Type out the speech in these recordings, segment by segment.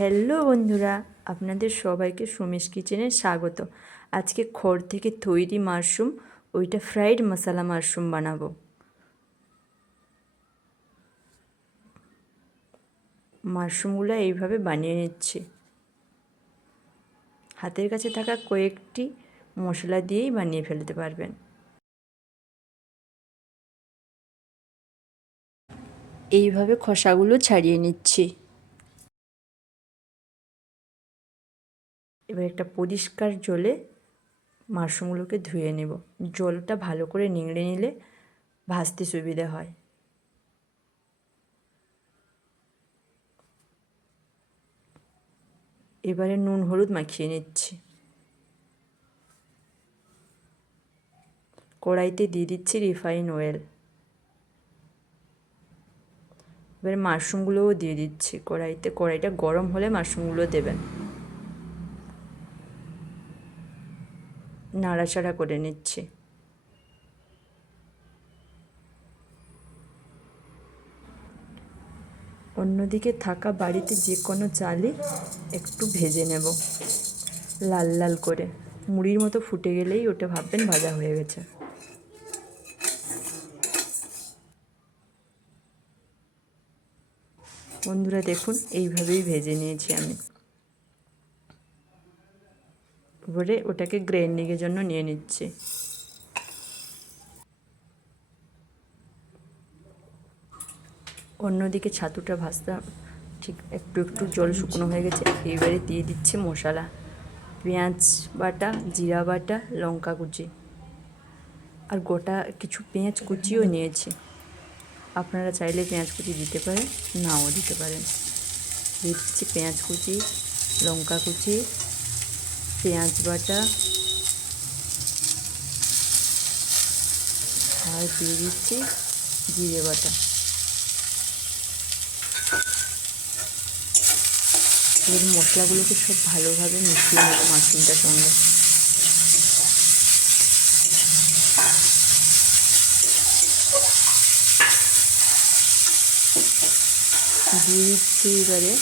Hello বন্ধুরা, আপনাদের সবাইকে সুমিস কিচেনে স্বাগত। আজকে খড় থেকে তৈরি মাশরুম, ওইটা ফ্রাইড মশলা মাশরুম বানাবো। মাশরুমগুলো এইভাবে বানিয়ে নিচ্ছি। হাতের কাছে থাকা কয়েকটি মশলা দিয়েই বানিয়ে ফেলতে পারবেন। এইভাবে খোসাগুলো ছাড়িয়ে নিচ্ছি। এবার একটা পরিষ্কার জলে মাশরুমগুলোকে ধুয়ে নেব। জলটা ভালো করে নিংড়ে নিলে ভাজতে সুবিধে হয়। এবারে নুন, হলুদ মাখিয়ে নিচ্ছি। কড়াইতে দিয়ে দিচ্ছি রিফাইন অয়েল। এবারে মাশরুমগুলোও দিয়ে দিচ্ছি কড়াইতে। কড়াইটা গরম হলে মাশরুমগুলো দেবেন। নাড়াচাড়া করে নিচ্ছি। অন্যদিকে থাকা বাড়িতে যে কোনো চালে একটু ভেজে নেব, লাল লাল করে। মুড়ির মতো ফুটে গেলেই ওটা ভাববেন ভাজা হয়ে গেছে। বন্ধুরা দেখুন, এইভাবেই ভেজে নিয়েছি আমি। ভরে ওটাকে গ্রাইন্ডিংয়ের জন্য নিয়ে নিচ্ছি। অন্যদিকে ছাতুটা ভাজতে ঠিক একটু একটু জল শুকনো হয়ে গেছে এইবারে দিয়ে দিচ্ছে মশলা, পেঁয়াজ বাটা, জিরা বাটা, লঙ্কা কুচি। আর গোটা কিছু পেঁয়াজ কুচিও নিয়েছি। আপনারা চাইলে পেঁয়াজ কুচি দিতে পারেন, নাও দিতে পারেন। দিচ্ছি পেঁয়াজ কুচি, লঙ্কা কুচি পেঁয়াজ বাটা আর দিয়ে দিচ্ছি জিরে বাটা। এর মশলাগুলোকে সব ভালোভাবে মিশিয়ে নেব মাশরুমটার সঙ্গে। দিয়ে দিচ্ছি এবারে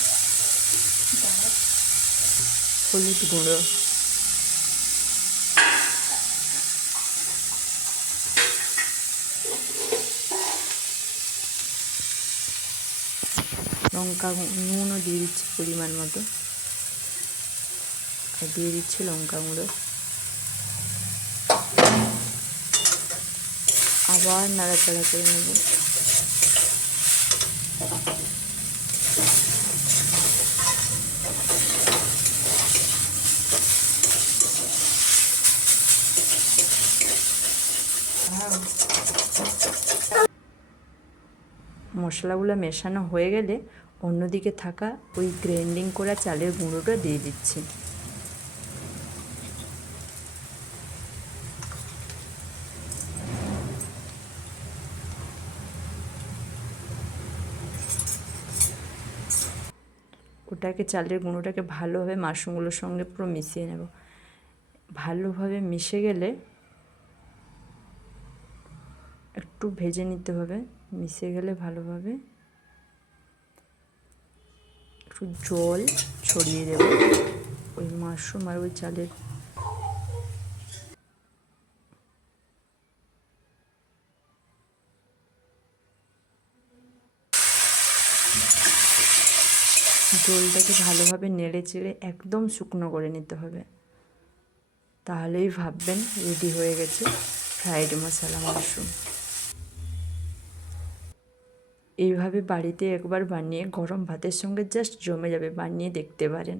হলুদ গুঁড়ো। লঙ্কা নুনও দিয়ে দিচ্ছি পরিমাণ মতো। আর দিয়ে দিচ্ছি লঙ্কা গুঁড়ো। আবার নাড়াচাড়া করে নেব। মশলাগুলো মেশানো হয়ে গেলে অন্যদিকে থাকা ওই গ্রাইন্ডিং করা চালের গুঁড়োটা দিয়ে দিচ্ছি। ওটাকে চালের গুঁড়োটাকে ভালোভাবে মাশরুমগুলোর সঙ্গে পুরো মিশিয়ে নেব। ভালোভাবে মিশে গেলে একটু ভেজে নিতে হবে, মিশে গেলে ভালোভাবে একটু জল ছড়িয়ে দেব ওই মাশরুম আর ওই চালের। জলটাকে ভালোভাবে নেড়ে চেড়ে একদম শুকনো করে নিতে হবে। তাহলেই ভাববেন রেডি হয়ে গেছে ফ্রাইড মশলা মাশরুম। এইভাবে বাড়িতে একবার বানিয়ে গরম ভাতের সঙ্গে জাস্ট জমে যাবে বানিয়ে দেখতে পারেন।